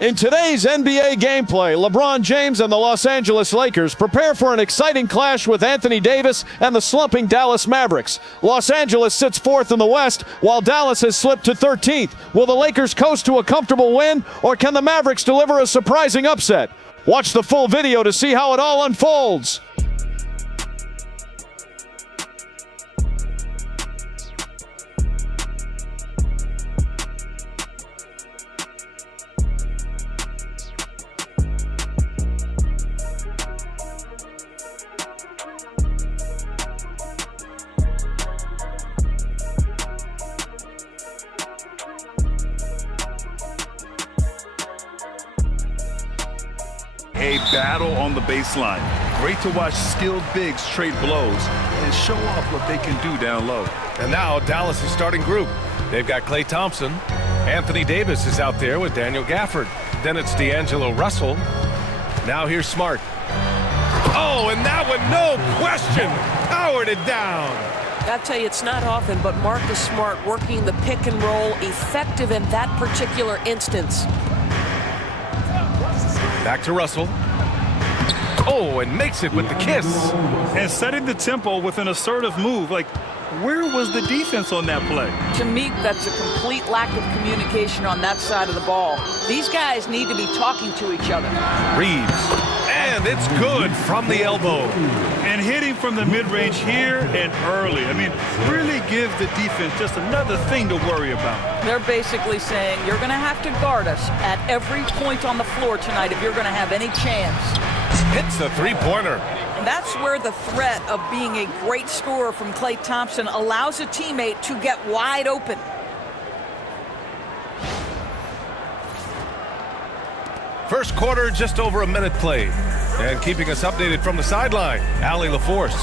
In today's NBA gameplay, LeBron James and the Los Angeles Lakers prepare for an exciting clash with Anthony Davis and the slumping Dallas Mavericks. Los Angeles sits fourth in the West, while Dallas has slipped to 13th. Will the Lakers coast to a comfortable win, or can the Mavericks deliver a surprising upset? Watch the full video to see how it all unfolds. A battle on the baseline. Great to watch skilled bigs trade blows and show off what they can do down low. And now Dallas' starting group. They've got Klay Thompson. Anthony Davis is out there with Daniel Gafford. Then it's D'Angelo Russell. Now here's Smart. Oh, and that one, no question, powered it down. I tell you, it's not often, but Marcus Smart working the pick and roll, effective in that particular instance. Back to Russell. Oh, and makes it with the kiss. And setting the tempo with an assertive move. Like, where was the defense on that play? To me, that's a complete lack of communication on that side of the ball. These guys need to be talking to each other. Reeves. And it's good from the elbow. And hitting from the mid-range here and early. I mean, really give the defense just another thing to worry about. They're basically saying, you're going to have to guard us at every point on the floor tonight if you're going to have any chance. Hits the three-pointer. And that's where the threat of being a great scorer from Klay Thompson allows a teammate to get wide open. First quarter, just over a minute played. And keeping us updated from the sideline, Allie LaForce.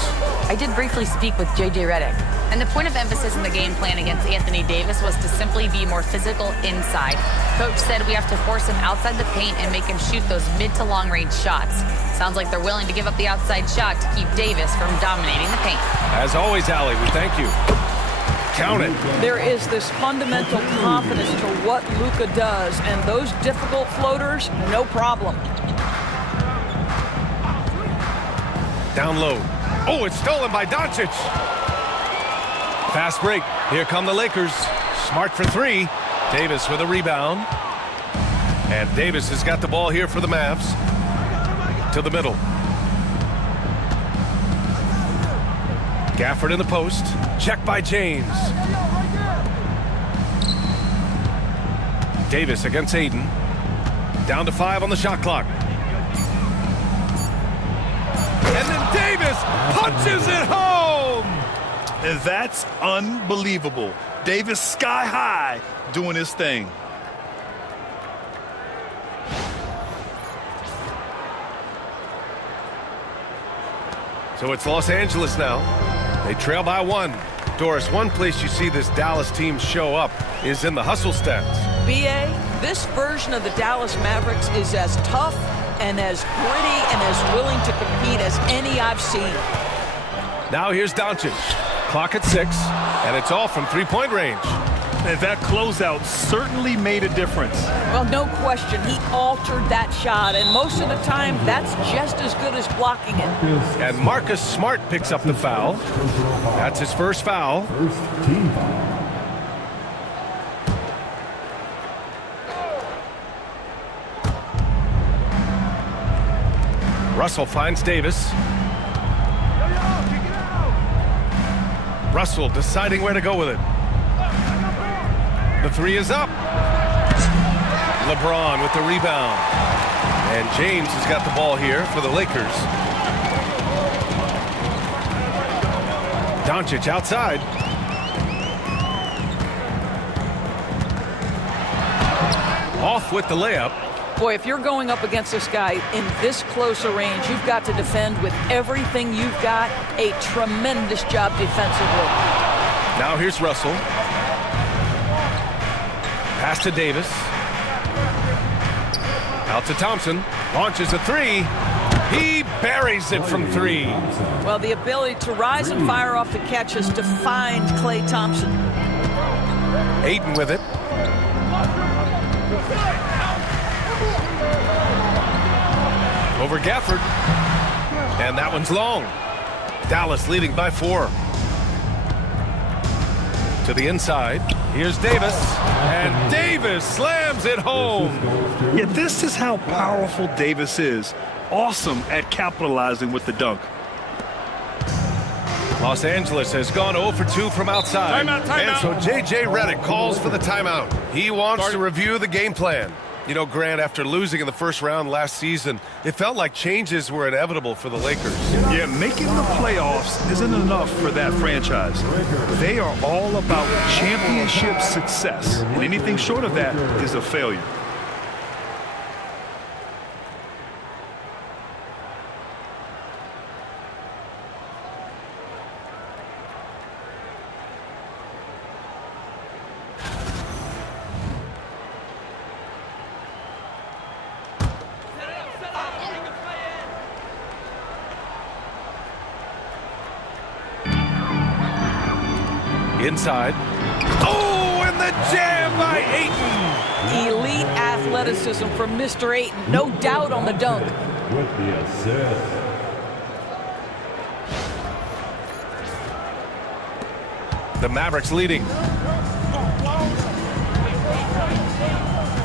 I did briefly speak with J.J. Redick, and the point of emphasis in the game plan against Anthony Davis was to simply be more physical inside. Coach said we have to force him outside the paint and make him shoot those mid to long range shots. Sounds like they're willing to give up the outside shot to keep Davis from dominating the paint. As always, Allie, we thank you. Count it. There is this fundamental confidence to what Luka does, and those difficult floaters, no problem. Down low. Oh, it's stolen by Doncic. Fast break. Here come the Lakers. Smart for three. Davis with a rebound. And Davis has got the ball here for the Mavs. To the middle. Gafford in the post. Check by James. Davis against Aiden. Down to 5 on the shot clock. And then Davis punches it home! And that's unbelievable. Davis sky high doing his thing. So it's Los Angeles now. They trail by 1. Doris, one place you see this Dallas team show up is in the hustle stats. B.A., this version of the Dallas Mavericks is as tough and as gritty and as willing to compete as any I've seen. Now here's Doncic. Clock at 6, and it's all from three-point range. And that closeout certainly made a difference. Well, no question, he altered that shot, and most of the time, that's just as good as blocking it. And Marcus Smart picks up the foul. That's his first foul. Team foul. Russell finds Davis. Russell deciding where to go with it. The three is up. LeBron with the rebound. And James has got the ball here for the Lakers. Doncic outside. Off with the layup. Boy, if you're going up against this guy in this close a range, you've got to defend with everything you've got. A tremendous job defensively. Now here's Russell. Pass to Davis. Out to Thompson. Launches a three. He buries it from 3. Well, the ability to rise and fire off the catches defined Klay Thompson. Aiden with it. Over Gafford. And that one's long. Dallas leading by 4. To the inside. Here's Davis. And Davis slams it home. Yeah, this is how powerful Davis is. Awesome at capitalizing with the dunk. Los Angeles has gone 0 for 2 from outside. And so J.J. Redick calls for the timeout. He wants to review the game plan. You know, Grant, after losing in the first round last season, it felt like changes were inevitable for the Lakers. Yeah, making the playoffs isn't enough for that franchise. They are all about championship success, and anything short of that is a failure. Inside. Oh, and the jam by Ayton. Elite athleticism from Mr. Ayton. No doubt on the dunk. With the assist. The Mavericks leading.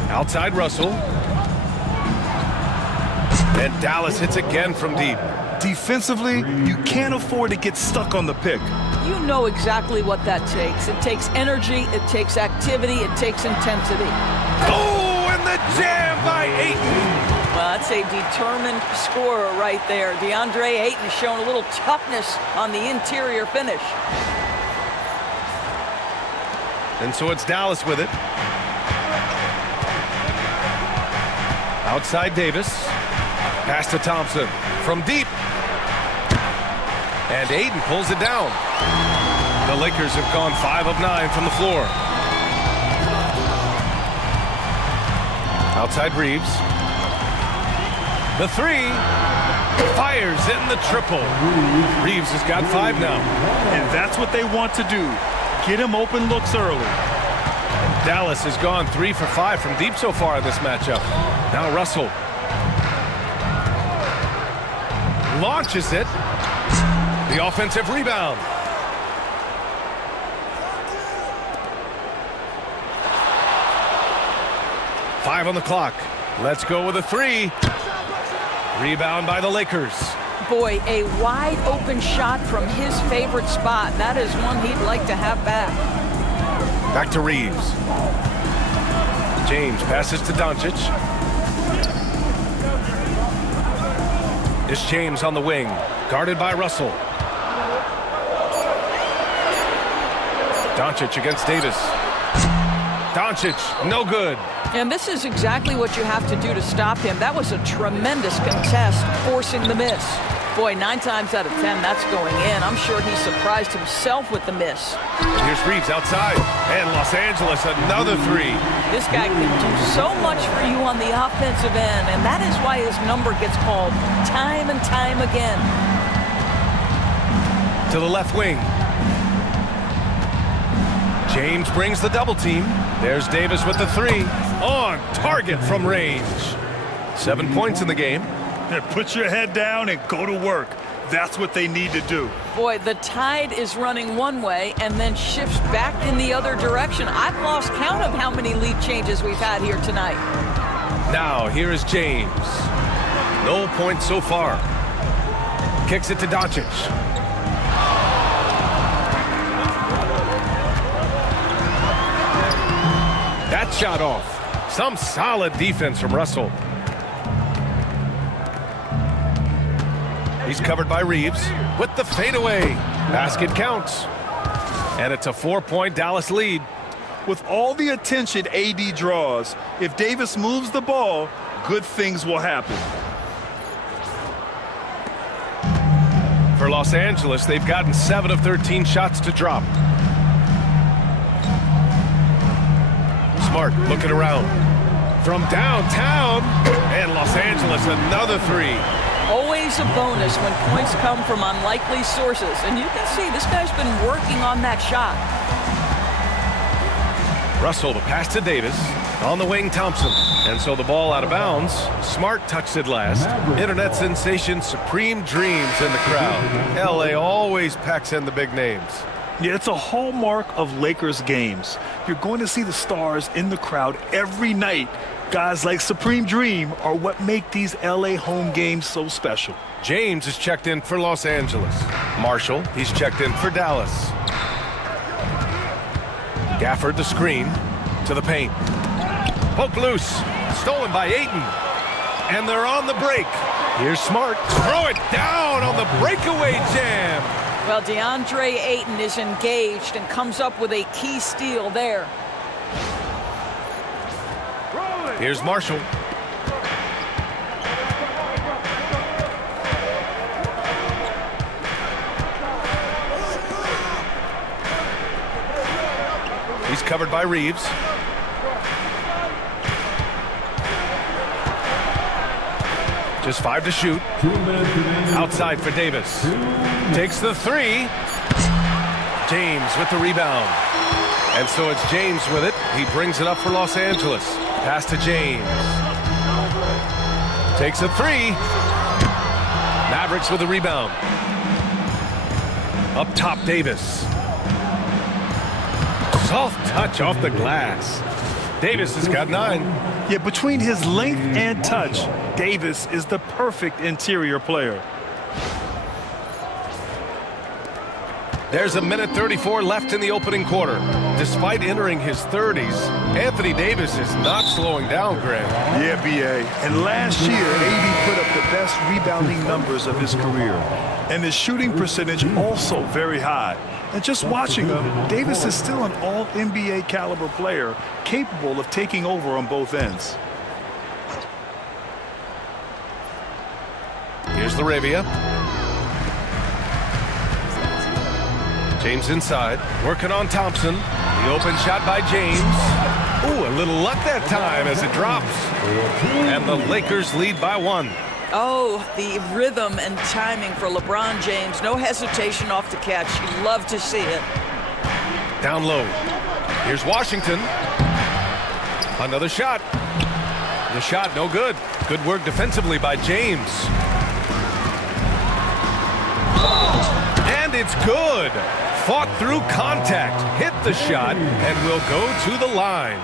Outside Russell. And Dallas hits again from deep. Defensively, you can't afford to get stuck on the pick. You know exactly what that takes. It takes energy, it takes activity, it takes intensity. Oh, and the jam by Ayton. Well, that's a determined scorer right there. DeAndre Ayton showing a little toughness on the interior finish. And so it's Dallas with it. Outside Davis. Pass to Thompson. From deep. And Ayton pulls it down. The Lakers have gone 5 of 9 from the floor. Outside Reeves. The 3. Fires in the triple. Reeves has got 5 now. And that's what they want to do. Get him open looks early. Dallas has gone 3 for 5 from deep so far in this matchup. Now Russell. Launches it. The offensive rebound. Five on the clock. Let's go with a 3. Rebound by the Lakers. Boy, a wide open shot from his favorite spot. That is one he'd like to have back. Back to Reeves. James passes to Doncic. It's James on the wing, guarded by Russell. Doncic against Davis. Doncic, no good. And this is exactly what you have to do to stop him. That was a tremendous contest, forcing the miss. Boy, 9 times out of 10, that's going in. I'm sure he surprised himself with the miss. Here's Reeves outside, and Los Angeles another 3. This guy can do so much for you on the offensive end, and that is why his number gets called time and time again. To the left wing. James brings the double team. There's Davis with the 3. On target from range. 7 points in the game. Put your head down and go to work. That's what they need to do. Boy, the tide is running one way and then shifts back in the other direction. I've lost count of how many lead changes we've had here tonight. Now, here is James. No points so far. Kicks it to Doncic. That shot off. Some solid defense from Russell. He's covered by Reeves with the fadeaway. Basket counts. And it's a 4-point Dallas lead. With all the attention AD draws, if Davis moves the ball, good things will happen. For Los Angeles, they've gotten 7 of 13 shots to drop. Smart looking around. From downtown, and Los Angeles another 3. Always a bonus when points come from unlikely sources. And you can see this guy's been working on that shot. Russell, the pass to Davis. On the wing, Thompson. And so the ball out of bounds. Smart touched it last. Internet sensation Supreme Dreams in the crowd. LA always packs in the big names. Yeah, it's a hallmark of Lakers games. You're going to see the stars in the crowd every night. Guys like Supreme Dream are what make these LA home games so special. James is checked in for Los Angeles. Marshall, he's checked in for Dallas. Gafford the screen to the paint. Poke loose. Stolen by Ayton. And they're on the break. Here's Smart. Throw it down on the breakaway jam. Well, DeAndre Ayton is engaged and comes up with a key steal there. Here's Marshall. He's covered by Reeves. Just 5 to shoot. Outside for Davis. Takes the 3. James with the rebound. And so it's James with it. He brings it up for Los Angeles. Pass to James. Takes a 3. Mavericks with the rebound. Up top, Davis. Soft touch off the glass. Davis has got 9. Yeah, between his length and touch, Davis is the perfect interior player. There's 1:34 left in the opening quarter. Despite entering his 30s, Anthony Davis is not slowing down, Grant. Yeah, B.A. And last year, AD put up the best rebounding numbers of his career. And his shooting percentage also very high. And just watching him, Davis is still an all-NBA caliber player, capable of taking over on both ends. Here's Laravia. James inside, working on Thompson. The open shot by James. Ooh, a little luck that time as it drops. And the Lakers lead by 1. Oh, the rhythm and timing for LeBron James. No hesitation off the catch. You love to see it. Down low. Here's Washington. Another shot. The shot no good. Good work defensively by James. And it's good. Fought through contact, hit the shot, and will go to the line.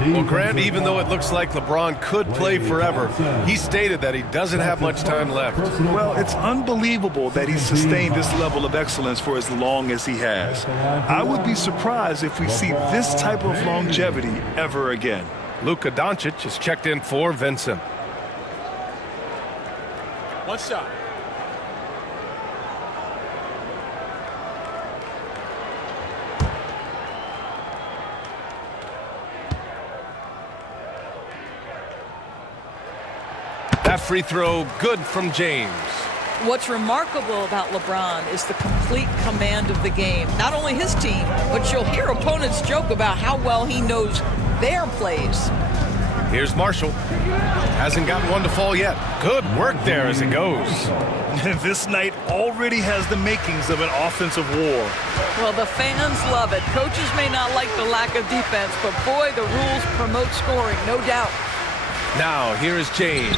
Well, Grant, even though it looks like LeBron could play forever, he stated that he doesn't have much time left. Well, it's unbelievable that he's sustained this level of excellence for as long as he has. I would be surprised if we see this type of longevity ever again. Luka Doncic is checked in for Vincent. One shot. That free throw good from James. What's remarkable about LeBron is the complete command of the game. Not only his team, but you'll hear opponents joke about how well he knows their plays. Here's Marshall. Hasn't gotten one to fall yet. Good work there as it goes. This night already has the makings of an offensive war. Well, the fans love it. Coaches may not like the lack of defense, but boy, the rules promote scoring, no doubt. Now, here is James.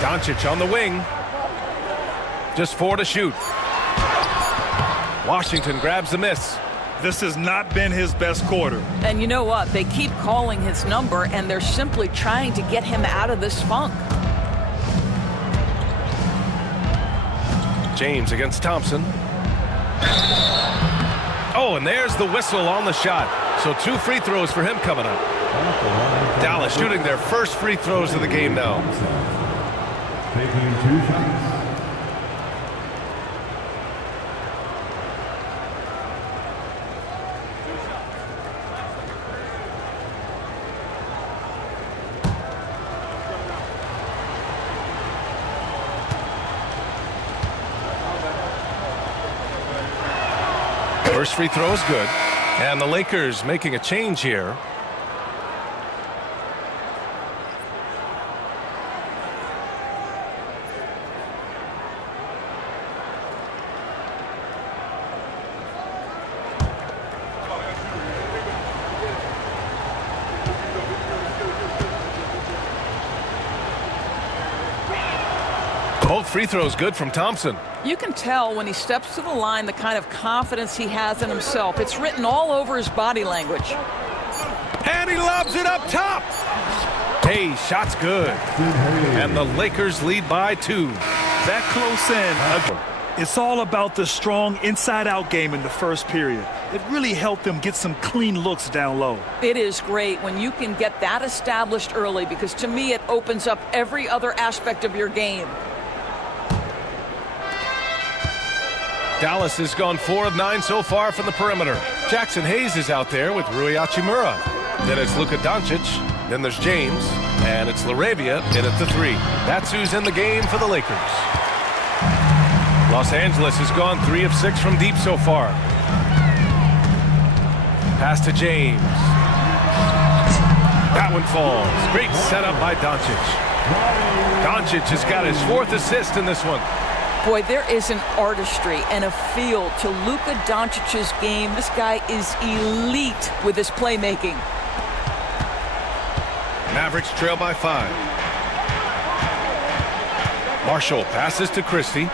Doncic on the wing. Just 4 to shoot. Washington grabs the miss. This has not been his best quarter. And you know what? They keep calling his number, and they're simply trying to get him out of this funk. James against Thompson. Oh, and there's the whistle on the shot. So 2 free throws for him coming up. Dallas shooting their first free throws of the game now. Taking 2 shots. First free throw is good. And the Lakers making a change here. Both free throws good from Thompson. You can tell when he steps to the line the kind of confidence he has in himself. It's written all over his body language. And he lobs it up top. Hey, shot's good. And the Lakers lead by 2. That close in. It's all about the strong inside-out game in the first period. It really helped them get some clean looks down low. It is great when you can get that established early, because to me it opens up every other aspect of your game. Dallas has gone 4 of 9 so far from the perimeter. Jackson Hayes is out there with Rui Hachimura. Then it's Luka Doncic. Then there's James. And it's LaRavia in at the 3. That's who's in the game for the Lakers. Los Angeles has gone 3 of 6 from deep so far. Pass to James. That one falls. Great setup by Doncic. Doncic has got his 4th assist in this one. Boy, there is an artistry and a feel to Luka Doncic's game. This guy is elite with his playmaking. Mavericks trail by 5. Marshall passes to Christie.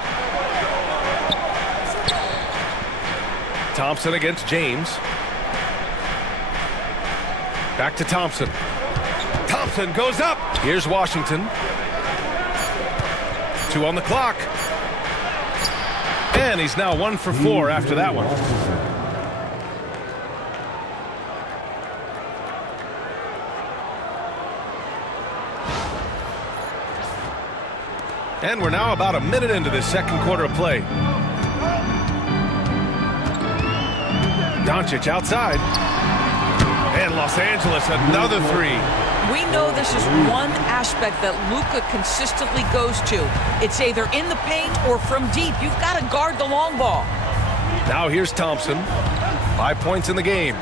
Thompson against James. Back to Thompson. Thompson goes up. Here's Washington. 2 on the clock. And he's now 1 for 4 after that one. And we're now about a minute into this second quarter of play. Doncic outside. And Los Angeles another 3. We know this is one aspect that Luka consistently goes to. It's either in the paint or from deep. You've got to guard the long ball. Now here's Thompson. 5 points in the game.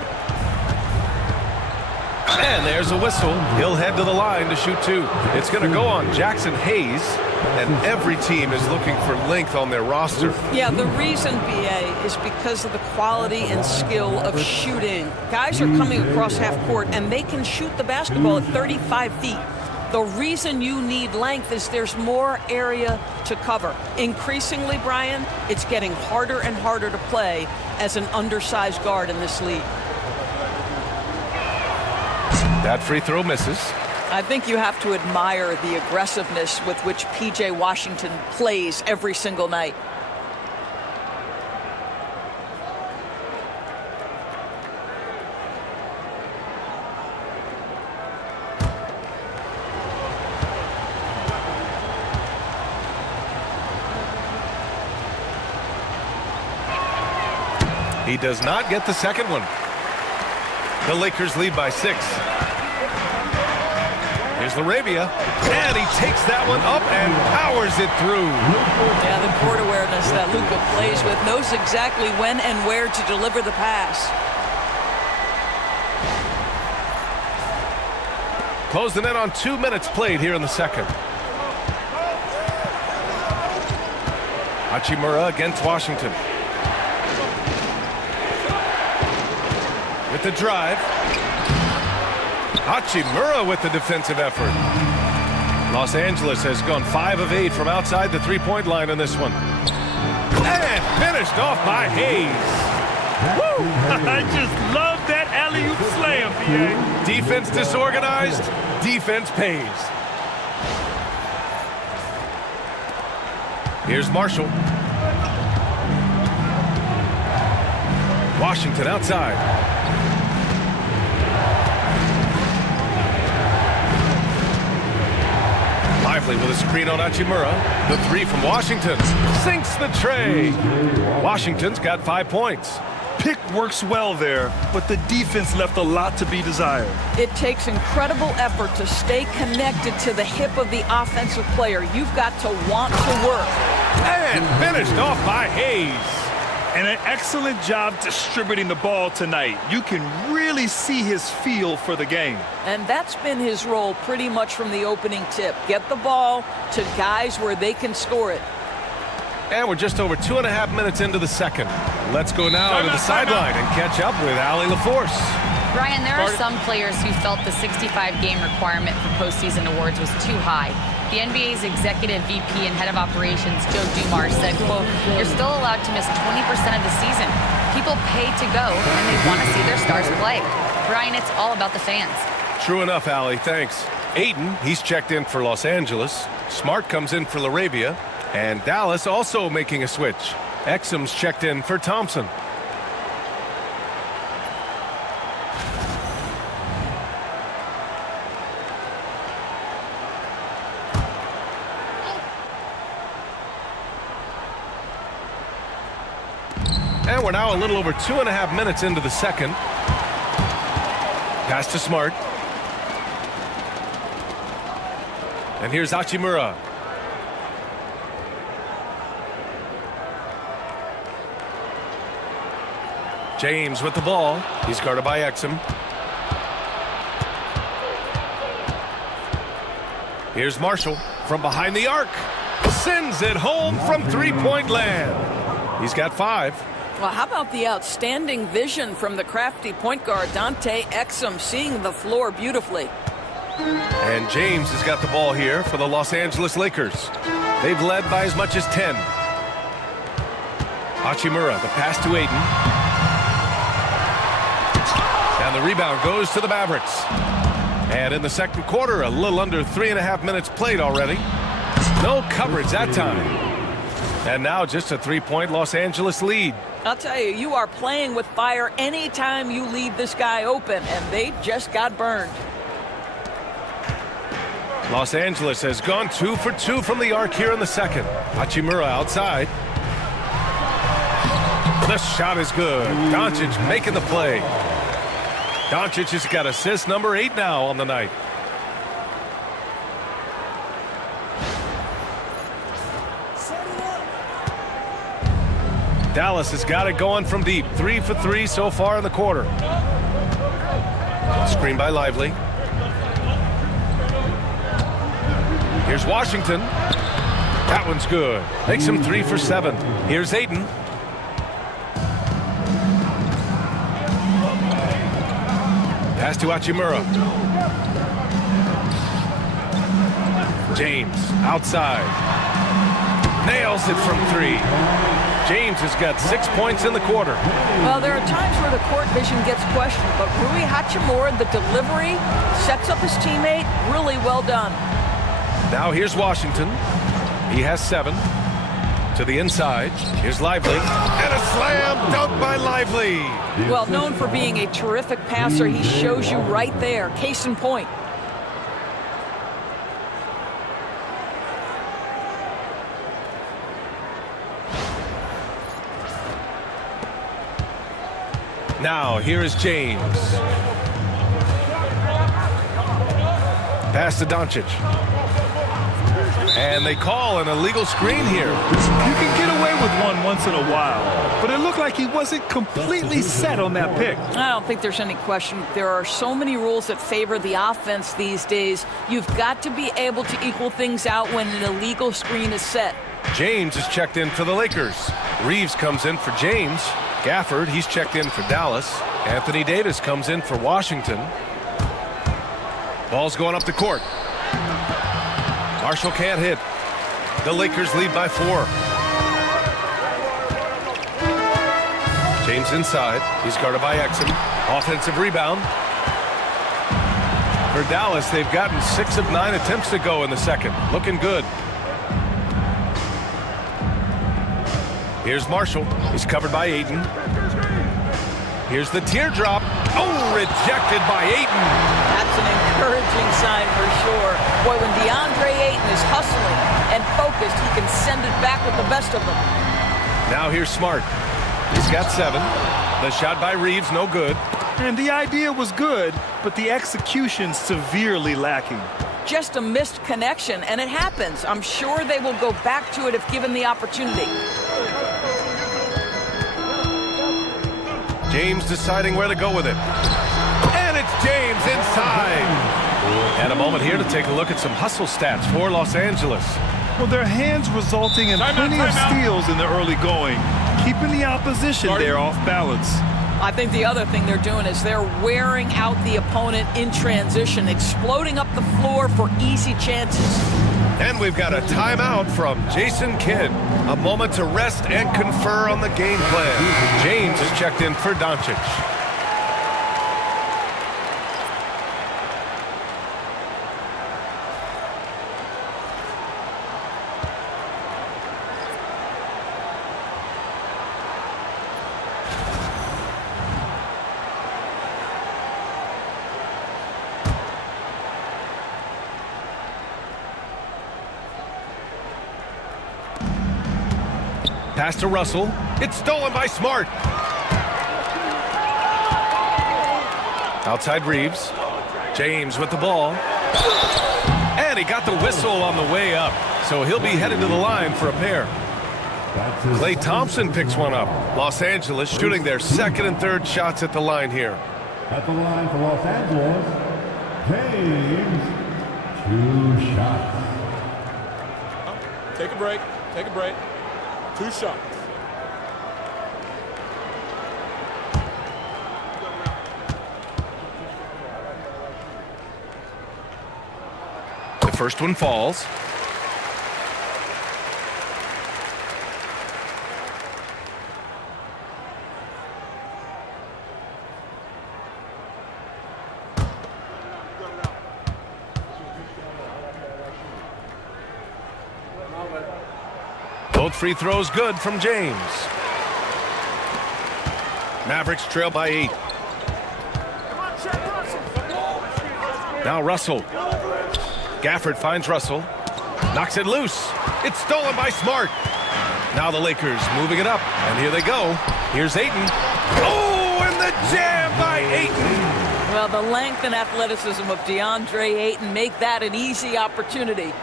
And there's a whistle. He'll head to the line to shoot 2. It's going to go on Jackson Hayes. And every team is looking for length on their roster. Yeah, the reason, BA, is because of the quality and skill of shooting. Guys are coming across half court, and they can shoot the basketball at 35 feet. The reason you need length is there's more area to cover. Increasingly, Brian, it's getting harder and harder to play as an undersized guard in this league. That free throw misses. I think you have to admire the aggressiveness with which P.J. Washington plays every single night. He does not get the second one. The Lakers lead by 6. Here's LaRavia, and he takes that one up and powers it through. Yeah, the court awareness that Luka plays with, knows exactly when and where to deliver the pass. Closing in on 2 minutes played here in the second. Hachimura against Washington. With the drive. Hachimura with the defensive effort. Los Angeles has gone 5 of 8 from outside the three-point line in this one. And finished off by Hayes. Woo! I just love that alley-oop slam, BA. Defense disorganized, defense pays. Here's Marshall. Washington outside. Lively with a screen on Hachimura. The 3 from Washington. Sinks the tray. Washington's got 5 points. Pick works well there, but the defense left a lot to be desired. It takes incredible effort to stay connected to the hip of the offensive player. You've got to want to work. And finished off by Hayes. And an excellent job distributing the ball tonight. You can really see his feel for the game. And that's been his role pretty much from the opening tip. Get the ball to guys where they can score it. And we're just over 2.5 minutes into the second. Let's go now to the sideline and catch up with Allie LaForce. Brian, there are some players who felt the 65-game requirement for postseason awards was too high. The NBA's executive VP and head of operations, Joe Dumars, said, quote, "You're still allowed to miss 20% of the season. People pay to go, and they want to see their stars play." Brian, it's all about the fans. True enough, Allie. Thanks. Ayton, he's checked in for Los Angeles. Smart comes in for Laravia. And Dallas also making a switch. Exum's checked in for Thompson. And we're now a little over 2.5 minutes into the second. Pass to Smart. And here's Hachimura. James with the ball. He's guarded by Exum. Here's Marshall from behind the arc. Sends it home from three-point land. He's got 5. Well, how about the outstanding vision from the crafty point guard, Dante Exum, seeing the floor beautifully. And James has got the ball here for the Los Angeles Lakers. They've led by as much as 10. Hachimura, the pass to Ayton. And the rebound goes to the Mavericks. And in the second quarter, a little under 3.5 minutes played already. No coverage that time. And now just a 3-point Los Angeles lead. I'll tell you, you are playing with fire anytime you leave this guy open, and they just got burned. Los Angeles has gone 2 for 2 from the arc here in the second. Hachimura outside. The shot is good. Doncic making the play. Doncic has got assist number 8 now on the night. Dallas has got it going from deep. 3 for 3 so far in the quarter. Screen by Lively. Here's Washington. That one's good. Makes him 3 for 7. Here's Ayton. Pass to Hachimura. James outside. Nails it from 3. James has got 6 points in the quarter. Well, there are times where the court vision gets questioned, but Rui Hachimura, the delivery, sets up his teammate. Really well done. Now here's Washington. He has 7. To the inside. Here's Lively. And a slam dunk by Lively. Well, known for being a terrific passer, he shows you right there. Case in point. Now, here is James. Pass to Doncic. And they call an illegal screen here. You can get away with one once in a while, but it looked like he wasn't completely set on that pick. I don't think there's any question. There are so many rules that favor the offense these days. You've got to be able to equal things out when an illegal screen is set. James is checked in for the Lakers. Reeves comes in for James. Gafford, he's checked in for Dallas. Anthony Davis comes in for Washington. Ball's going up the court. Marshall can't hit. The Lakers lead by 4. James inside. He's guarded by Exum. Offensive rebound. For Dallas, they've gotten 6 of 9 attempts to go in the second. Looking good. Here's Marshall. He's covered by Ayton. Here's the teardrop. Oh, rejected by Ayton. That's an encouraging sign for sure. Boy, when DeAndre Ayton is hustling and focused, he can send it back with the best of them. Now here's Smart. He's got 7. The shot by Reeves, no good. And the idea was good, but the execution severely lacking. Just a missed connection, and it happens. I'm sure they will go back to it if given the opportunity. James deciding where to go with it. And it's James inside. And a moment here to take a look at some hustle stats for Los Angeles. Well, their hands resulting in plenty of steals in the early going, keeping the opposition there off balance. I think the other thing they're doing is they're wearing out the opponent in transition, exploding up the floor for easy chances. And we've got a timeout from Jason Kidd. A moment to rest and confer on the game plan. James is checked in for Doncic. Pass to Russell. It's stolen by Smart. Outside Reeves. James with the ball. And he got the whistle on the way up. So he'll be headed to the line for a pair. Klay Thompson picks one up. Los Angeles shooting their second and third shots at the line here. At the line for Los Angeles, James, 2 shots. Take a break. Take a break. 2 shots. The first one falls. Both free throws good from James. Mavericks trail by 8. Now Russell. Gafford finds Russell. Knocks it loose. It's stolen by Smart. Now the Lakers moving it up. And here they go. Here's Ayton. Oh, and the jam by Ayton. Well, the length and athleticism of DeAndre Ayton make that an easy opportunity.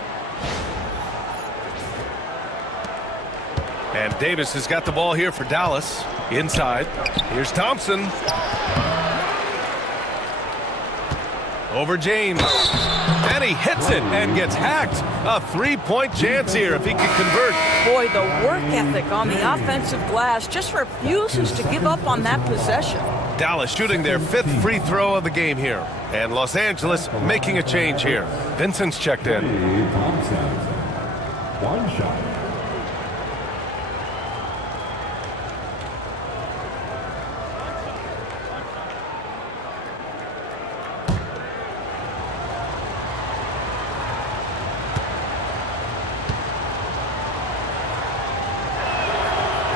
And Davis has got the ball here for Dallas. Inside. Here's Thompson. Over James. And he hits it and gets hacked. A 3-point chance here if he can convert. Boy, the work ethic on the offensive glass just refuses to give up on that possession. Dallas shooting their 5th free throw of the game here. And Los Angeles making a change here. Vincent's checked in. Klay Thompson, 1 shot.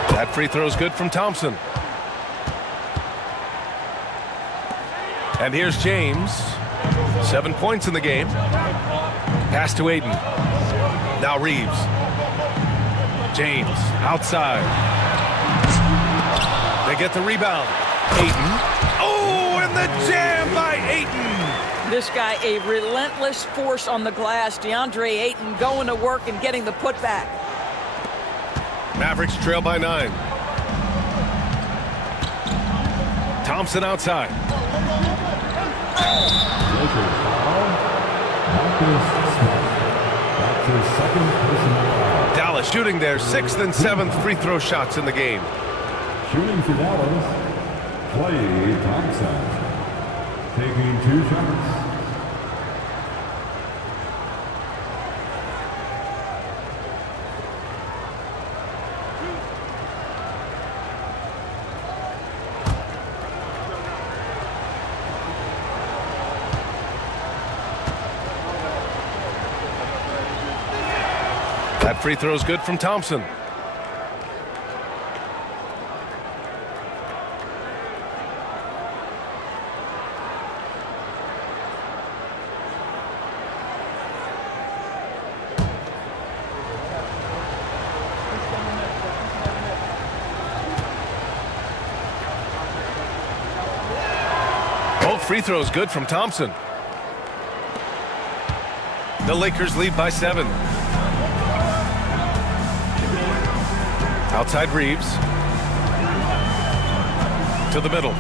That free throw's good from Thompson. And here's James. 7 points in the game. Pass to Ayton. Now Reeves. James outside. They get the rebound. Ayton. Oh, and the jam by Ayton. This guy, a relentless force on the glass. DeAndre Ayton going to work and getting the putback. Mavericks trail by 9. Thompson outside. Lakers foul. Marcus Smart. That's his 2nd personal foul. Dallas shooting their 6th and 7th free throw shots in the game. Shooting for Dallas, Klay Thompson. Taking 2 shots. That free throw's good from Thompson. Both free throws good from Thompson. The Lakers lead by 7. Outside Reeves. To the middle.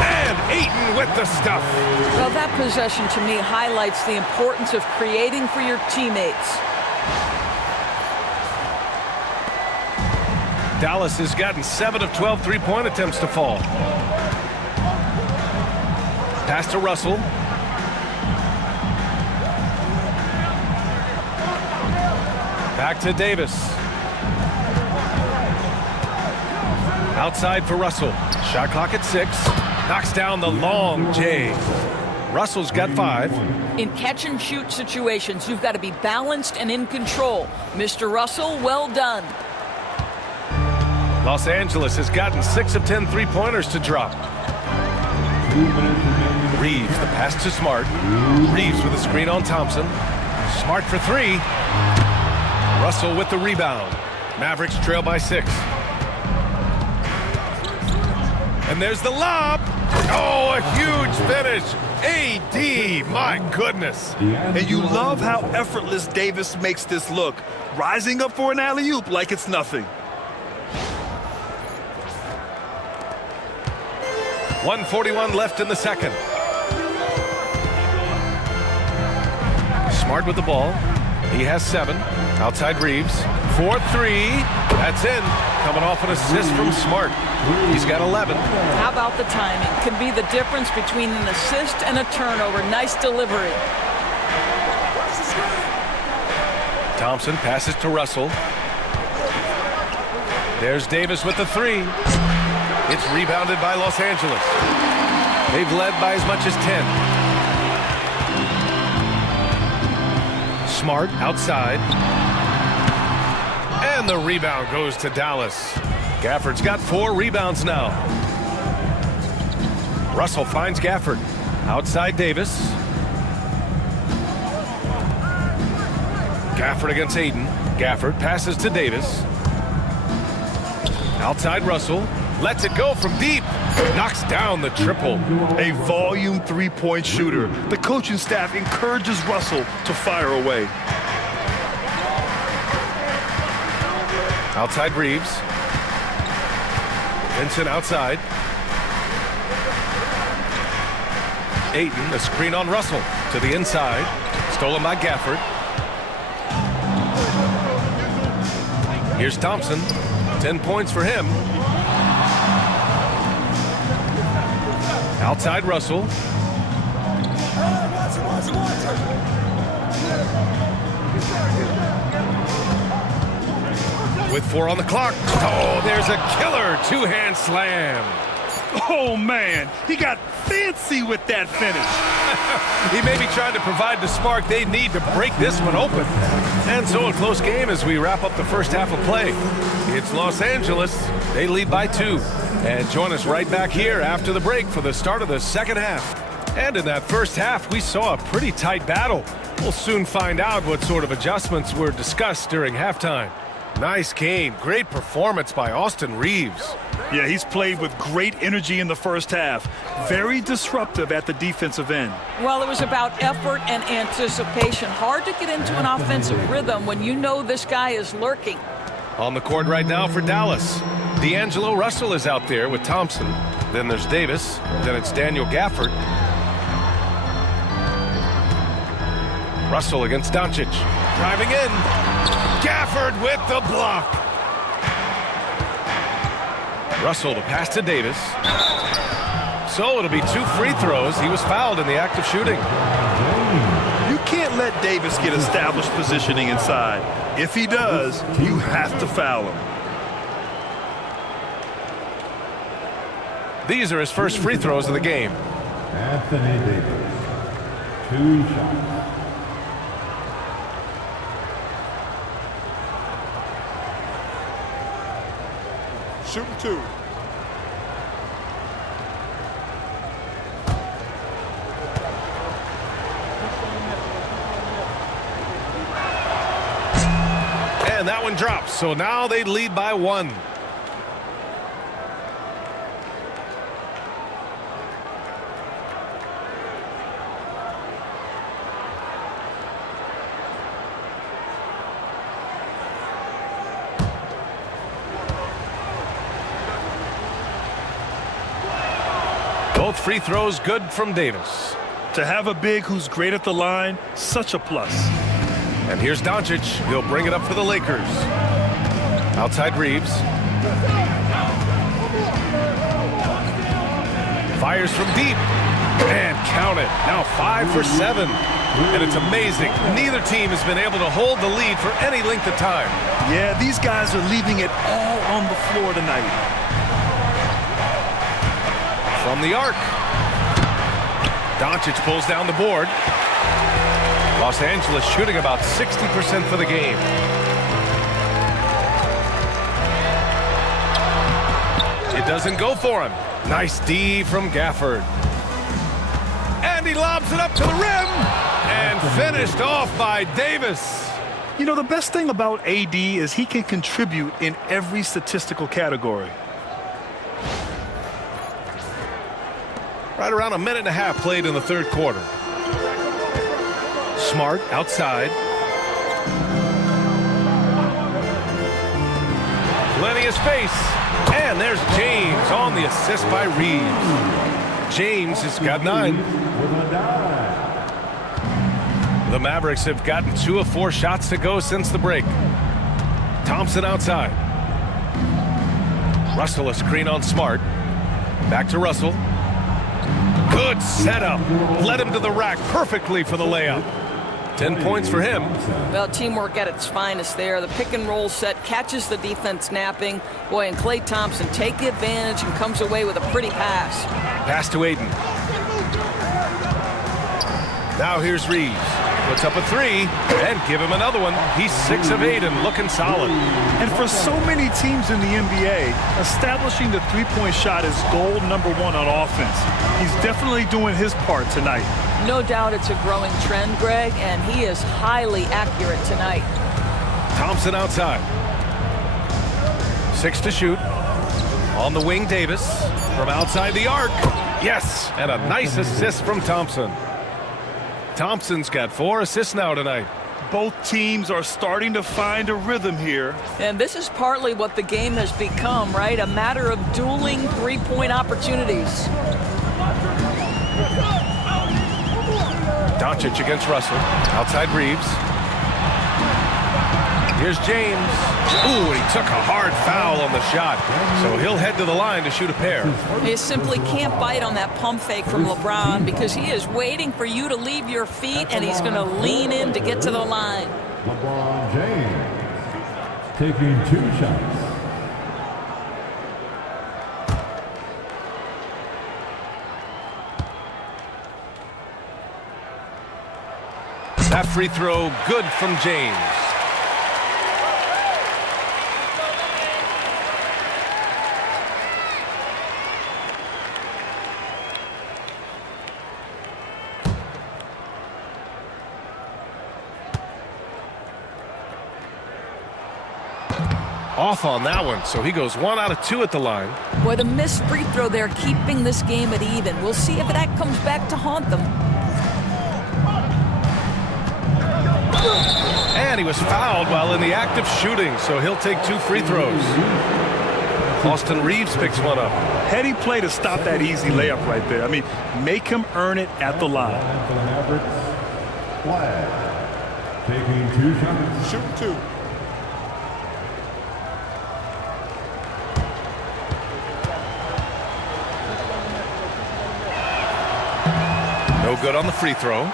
And Ayton with the stuff. Well, that possession to me highlights the importance of creating for your teammates. Dallas has gotten 7 of 12 three-point attempts to fall. Pass to Russell. Back to Davis. Outside for Russell. Shot clock at 6. Knocks down the long J. Russell's got 5. In catch and shoot situations, you've got to be balanced and in control. Mr. Russell, well done. Los Angeles has gotten 6 of 10 three-pointers to drop. Reeves, the pass to Smart. Reeves with a screen on Thompson. Smart for 3. Russell with the rebound. Mavericks trail by 6. And there's the lob. Oh, a huge finish. AD, my goodness. And you love how effortless Davis makes this look. Rising up for an alley-oop like it's nothing. 1:41 left in the second. Smart with the ball. He has 7. Outside Reeves. 4-3. That's in. Coming off an assist from Smart. He's got 11. How about the timing? Can be the difference between an assist and a turnover. Nice delivery. Thompson passes to Russell. There's Davis with the 3. It's rebounded by Los Angeles. They've led by as much as 10. Smart outside. And the rebound goes to Dallas. Gafford's got 4 rebounds now. Russell finds Gafford. Outside Davis. Gafford against Aiden. Gafford passes to Davis. Outside Russell. Lets it go from deep. Knocks down the triple. A volume three-point shooter. The coaching staff encourages Russell to fire away. Outside Reeves. Vincent outside. Ayton, a screen on Russell. To the inside. Stolen by Gafford. Here's Thompson. 10 points for him. Outside Russell. With 4 on the clock. Oh, there's a killer two-hand slam. Oh, man. He got fancy with that finish. He may be trying to provide the spark they need to break this one open. And so a close game as we wrap up the first half of play. It's Los Angeles. They lead by 2. And join us right back here after the break for the start of the second half. And in that first half, we saw a pretty tight battle. We'll soon find out what sort of adjustments were discussed during halftime. Nice game. Great performance by Austin Reeves. Yeah, he's played with great energy in the first half. Very disruptive at the defensive end. Well, it was about effort and anticipation. Hard to get into an offensive rhythm when you know this guy is lurking. On the court right now for Dallas. D'Angelo Russell is out there with Thompson. Then there's Davis. Then it's Daniel Gafford. Russell against Doncic. Driving in. Gafford with the block. Russell to pass to Davis. So it'll be 2 free throws. He was fouled in the act of shooting. You can't let Davis get established positioning inside. If he does, you have to foul him. These are his first free throws of the game. Anthony Davis. 2 shots. Shooting 2. And that one drops. So now they lead by 1. Both free throws good from Davis. To have a big who's great at the line, such a plus. And here's Doncic. He'll bring it up for the Lakers. Outside Reeves. Fires from deep. And count it. Now 5 for 7. And it's amazing. Neither team has been able to hold the lead for any length of time. Yeah, these guys are leaving it all on the floor tonight. From the arc. Doncic pulls down the board. Los Angeles shooting about 60% for the game. It doesn't go for him. Nice D from Gafford. And he lobs it up to the rim. And finished off by Davis. You know, the best thing about AD is he can contribute in every statistical category. Right around a minute and a half played in the third quarter. Smart outside. Plenty of space. And there's James on the assist by Reeves. James has got 9. The Mavericks have gotten 2 of 4 shots to go since the break. Thompson outside. Russell a screen on Smart. Back to Russell. Good setup. Led him to the rack perfectly for the layup. 10 points for him. Well, teamwork at its finest there. The pick and roll set catches the defense napping. Boy, and Klay Thompson take advantage and comes away with a pretty pass. Pass to Aiden. Now here's Reeves. Puts up a 3 and give him another one. He's 6 of 8 and looking solid. And for so many teams in the NBA, establishing the three-point shot is goal number 1 on offense. He's definitely doing his part tonight. No doubt it's a growing trend, Greg, and he is highly accurate tonight. Thompson outside. 6 to shoot. On the wing, Davis. From outside the arc. Yes, and a nice assist from Thompson. Thompson's got 4 assists now tonight. Both teams are starting to find a rhythm here. And this is partly what the game has become, right? A matter of dueling three-point opportunities. Doncic against Russell. Outside Reeves. Here's James. Ooh, he took a hard foul on the shot. So he'll head to the line to shoot a pair. You simply can't bite on that pump fake from LeBron because he is waiting for you to leave your feet and he's going to lean in to get to the line. LeBron James taking 2 shots. That free throw good from James. Off on that one, so he goes 1 out of 2 at the line. Boy, the missed free throw there keeping this game at even. We'll see if that comes back to haunt them. And he was fouled while in the act of shooting, so he'll take 2 free throws. Austin Reeves picks one up. Heady play to stop that easy layup right there. I mean, make him earn it at the line. For the Mavericks, Flag taking 2 shots. Shooting 2. No good on the free throw.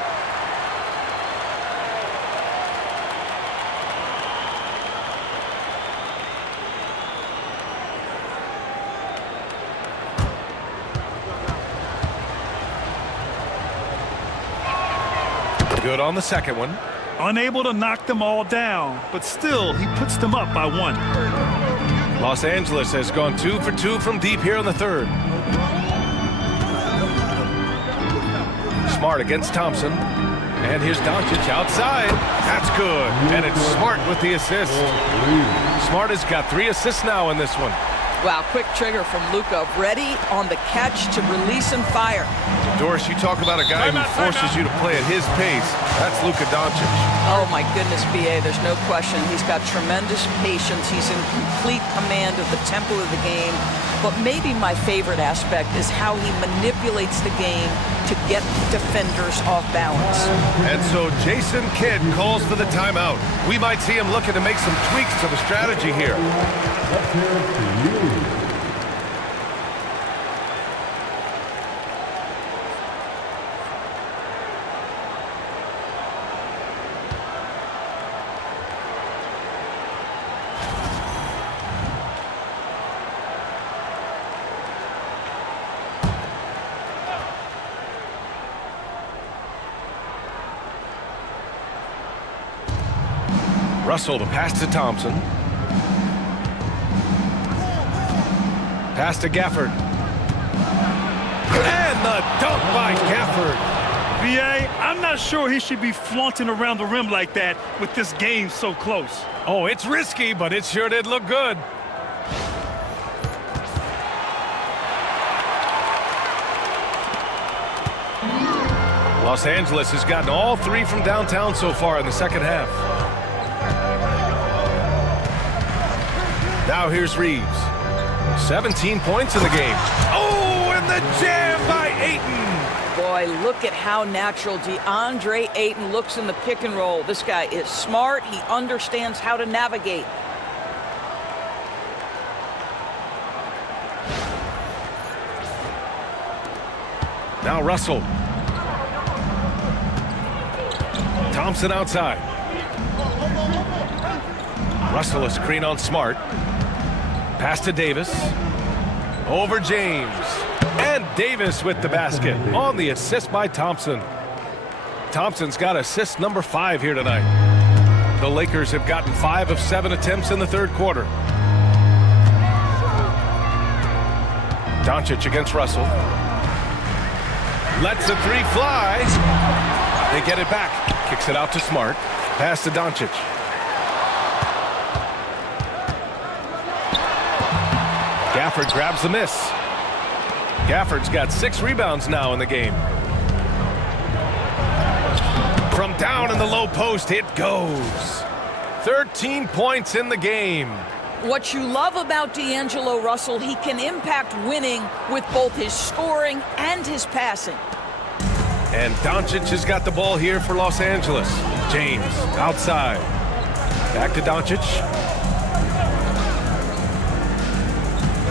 Good on the second one. Unable to knock them all down, but still, he puts them up by 1. Los Angeles has gone 2 for 2 from deep here in the third. Smart against Thompson. And here's Doncic outside. That's good. And it's Smart with the assist. Smart has got 3 assists now in this one. Wow, quick trigger from Luka. Ready on the catch to release and fire. Doris, you talk about a guy who forces you to play at his pace. That's Luka Doncic. Oh, my goodness, B.A., there's no question. He's got tremendous patience. He's in complete command of the tempo of the game. But maybe my favorite aspect is how he manipulates the game to get defenders off balance. And so Jason Kidd calls for the timeout. We might see him looking to make some tweaks to the strategy here. Let's hear it for you. Russell to pass to Thompson. Pass to Gafford. And the dunk by Gafford. B.A., I'm not sure he should be flaunting around the rim like that with this game so close. Oh, it's risky, but it sure did look good. Los Angeles has gotten all three from downtown so far in the second half. Now here's Reeves. 17 points in the game. Oh, and the jam by Ayton. Boy, look at how natural DeAndre Ayton looks in the pick and roll. This guy is smart. He understands how to navigate. Now Russell. Thompson outside. Russell a screen on Smart. Pass to Davis. Over James. And Davis with the basket on the assist by Thompson. Thompson's got assist number 5 here tonight. The Lakers have gotten 5 of 7 attempts in the third quarter. Doncic against Russell. Lets the three fly. They get it back. Kicks it out to Smart. Pass to Doncic. Gafford grabs the miss. Gafford's got 6 rebounds now in the game. From down in the low post, it goes. 13 points in the game. What you love about D'Angelo Russell, he can impact winning with both his scoring and his passing. And Doncic has got the ball here for Los Angeles. James outside. Back to Doncic.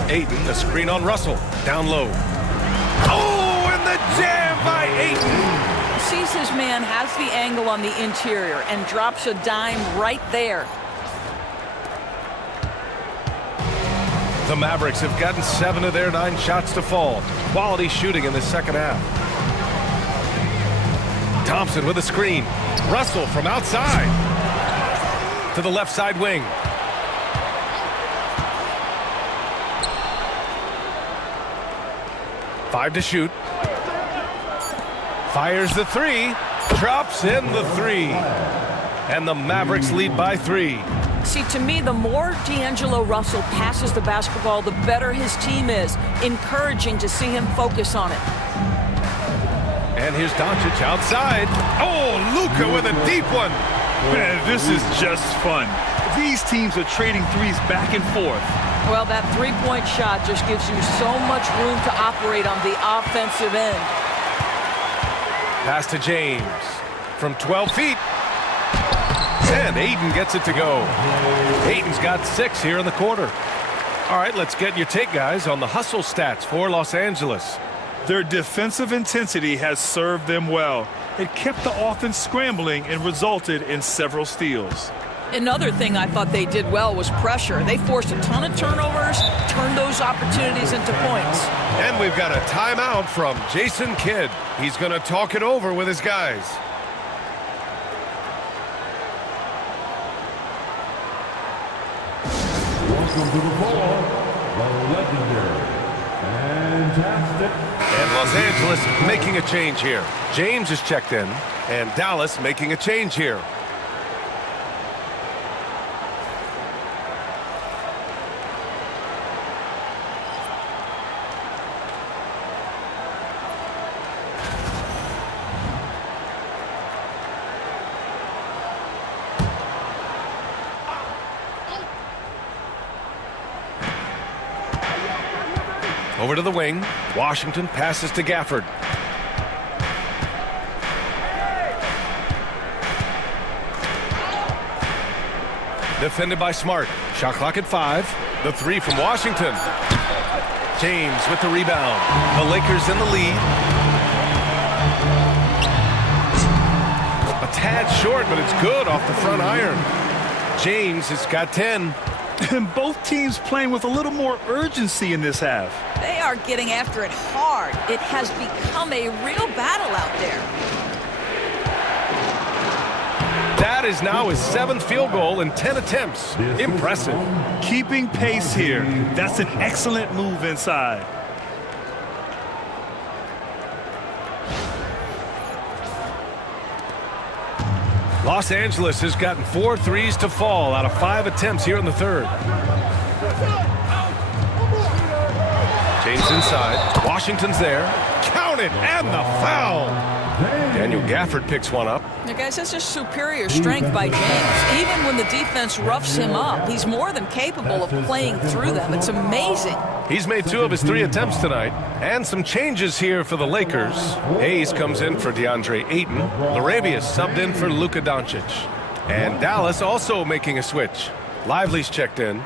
Ayton, a screen on Russell. Down low. Oh, and the jam by Ayton. Sees his man, has the angle on the interior, and drops a dime right there. The Mavericks have gotten 7 of their 9 shots to fall. Quality shooting in the second half. Thompson with a screen. Russell from outside. To the left side wing. Five to shoot. Fires the 3. Drops in the 3. And the Mavericks lead by 3. See, to me, the more D'Angelo Russell passes the basketball, the better his team is. Encouraging to see him focus on it. And here's Doncic outside. Oh, Luka with a deep one. Man, this is just fun. These teams are trading threes back and forth. Well, that three-point shot just gives you so much room to operate on the offensive end. Pass to James from 12 feet. And Ayton gets it to go. Ayton's got 6 here in the quarter. All right, let's get your take, guys, on the hustle stats for Los Angeles. Their defensive intensity has served them well. It kept the offense scrambling and resulted in several steals. Another thing I thought they did well was pressure. They forced a ton of turnovers, turned those opportunities into points. And we've got a timeout from Jason Kidd. He's going to talk it over with his guys. Welcome to the floor, the legendary, fantastic. And Los Angeles making a change here. James is checked in, and Dallas making a change here. Over to the wing. Washington passes to Gafford. Defended by Smart. Shot clock at 5. The 3 from Washington. James with the rebound. The Lakers in the lead. A tad short, but it's good off the front iron. James has got 10. And both teams playing with a little more urgency in this half. They are getting after it hard. It has become a real battle out there. That is now his 7th field goal in 10 attempts. Impressive. Keeping pace here. That's an excellent move inside. Los Angeles has gotten 4 threes to fall out of 5 attempts here in the third. James inside. Washington's there. Count it, and the foul. Daniel Gafford picks one up. Now, guys, that's just superior strength by James. Even when the defense roughs him up, he's more than capable of playing through them. It's amazing. He's made 2 of his 3 attempts tonight. And some changes here for the Lakers. Hayes comes in for DeAndre Ayton. Laravius subbed in for Luka Doncic. And Dallas also making a switch. Lively's checked in.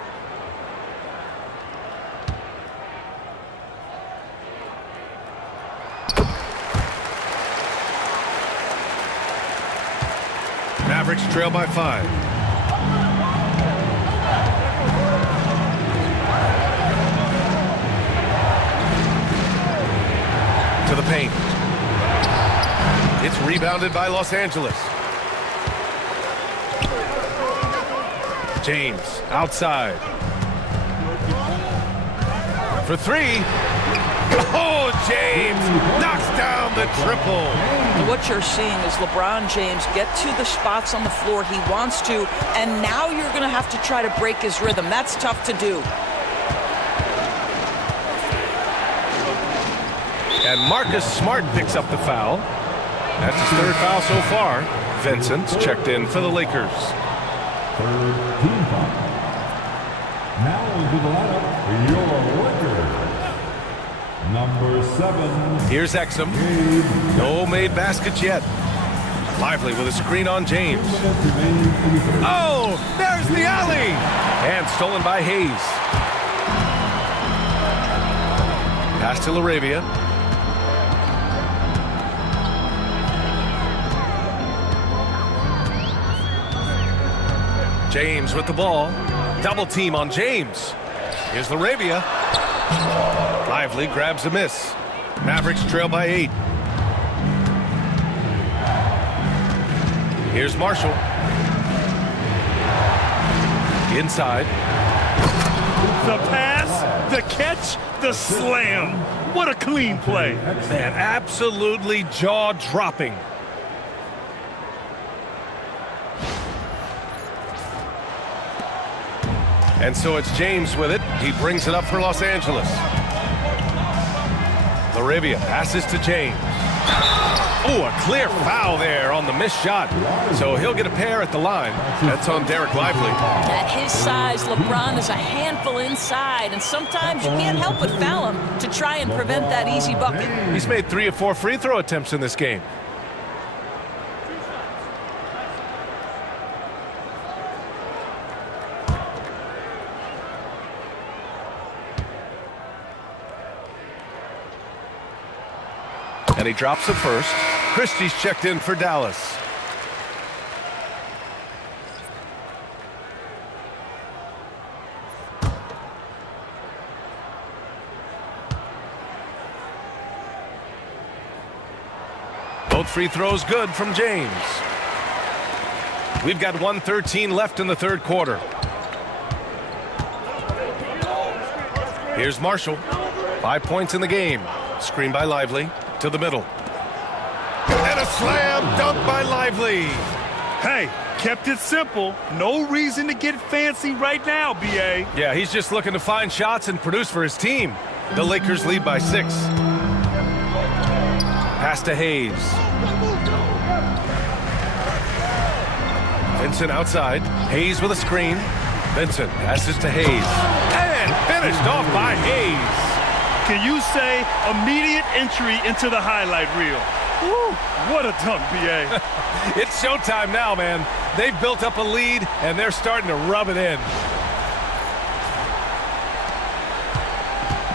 Mavericks trail by 5. To the paint. It's rebounded by Los Angeles. James outside. For 3. Oh, James knocks down the triple. What you're seeing is LeBron James get to the spots on the floor he wants to, and now you're going to have to try to break his rhythm. That's tough to do. And Marcus Smart picks up the foul. That's his 3rd foul so far. Vincent's checked in for the Lakers. 3rd team foul. Now into the lineup, your Lakers. Number 7. Here's Exum. No made baskets yet. Lively with a screen on James. Oh, there's the alley. And stolen by Hayes. Pass to Laravia. James with the ball. Double team on James. Here's Laravia. Lively grabs a miss. Mavericks trail by 8. Here's Marshall. Inside. The pass, the catch, the slam. What a clean play. Man, absolutely jaw-dropping. And so it's James with it. He brings it up for Los Angeles. Laravia passes to James. Oh, a clear foul there on the missed shot. So he'll get a pair at the line. That's on Derek Lively. At his size, LeBron is a handful inside, and sometimes you can't help but foul him to try and prevent that easy bucket. He's made 3 or 4 free throw attempts in this game. And he drops it first. Christie's checked in for Dallas. Both free throws good from James. We've got 1:13 left in the third quarter. Here's Marshall. 5 points in the game. Screen by Lively. To the middle. And a slam dunk by Lively. Hey, kept it simple. No reason to get fancy right now, B.A. Yeah, he's just looking to find shots and produce for his team. The Lakers lead by 6. Pass to Hayes. Vincent outside. Hayes with a screen. Vincent passes to Hayes. And finished off by Hayes. Can you say immediate entry into the highlight reel? Woo, what a dunk, B.A. It's showtime now, man. They've built up a lead, and they're starting to rub it in.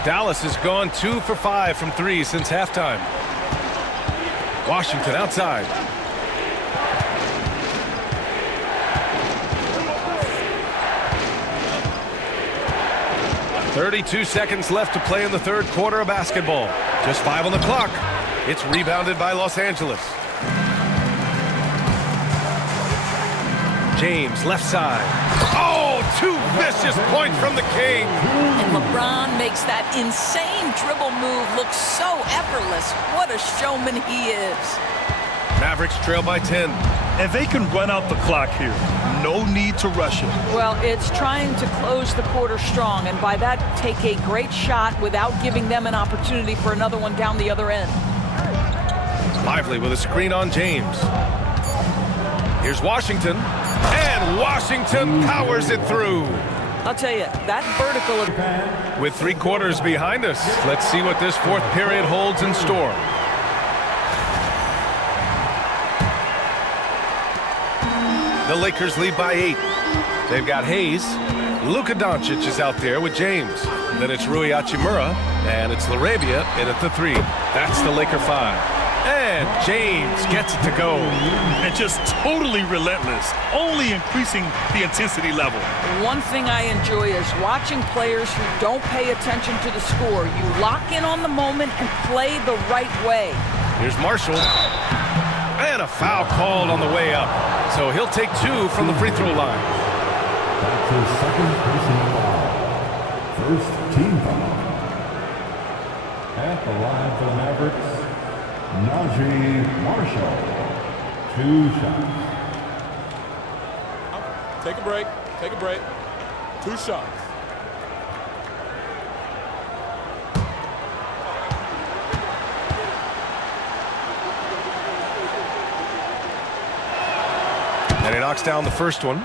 Dallas has gone 2 for 5 from 3 since halftime. Washington outside. .32 seconds left to play in the third quarter of basketball. Just 5 on the clock. It's rebounded by Los Angeles. James, left side. Oh, two vicious points from the King. And LeBron makes that insane dribble move look so effortless. What a showman he is. Mavericks trail by 10. And they can run out the clock here. No need to rush it. Well, it's trying to close the quarter strong, and by that, take a great shot without giving them an opportunity for another one down the other end. Lively with a screen on James. Here's Washington. And Washington powers it through. I'll tell you, that vertical... With 3 quarters behind us, let's see what this 4th period holds in store. The Lakers lead by 8. They've got Hayes. Luka Doncic is out there with James. Then it's Rui Hachimura, and it's LaRavia in at the 3. That's the Laker 5. And James gets it to go. And just totally relentless, only increasing the intensity level. One thing I enjoy is watching players who don't pay attention to the score. You lock in on the moment and play the right way. Here's Marshall. And a foul called on the way up. So he'll take 2 from the free throw line. That's his second personal foul. First team foul. At the line for the Mavericks, Najee Marshall. 2 shots. Take a break. Take a break. 2 shots. And he knocks down the first one.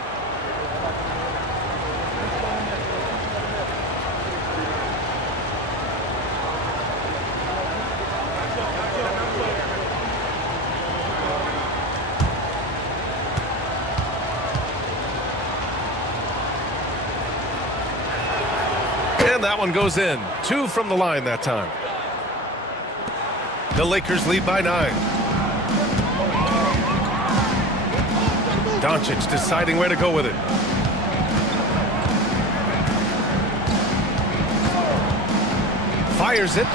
And that one goes in. 2 from the line that time. The Lakers lead by 9. Doncic deciding where to go with it. Fires it.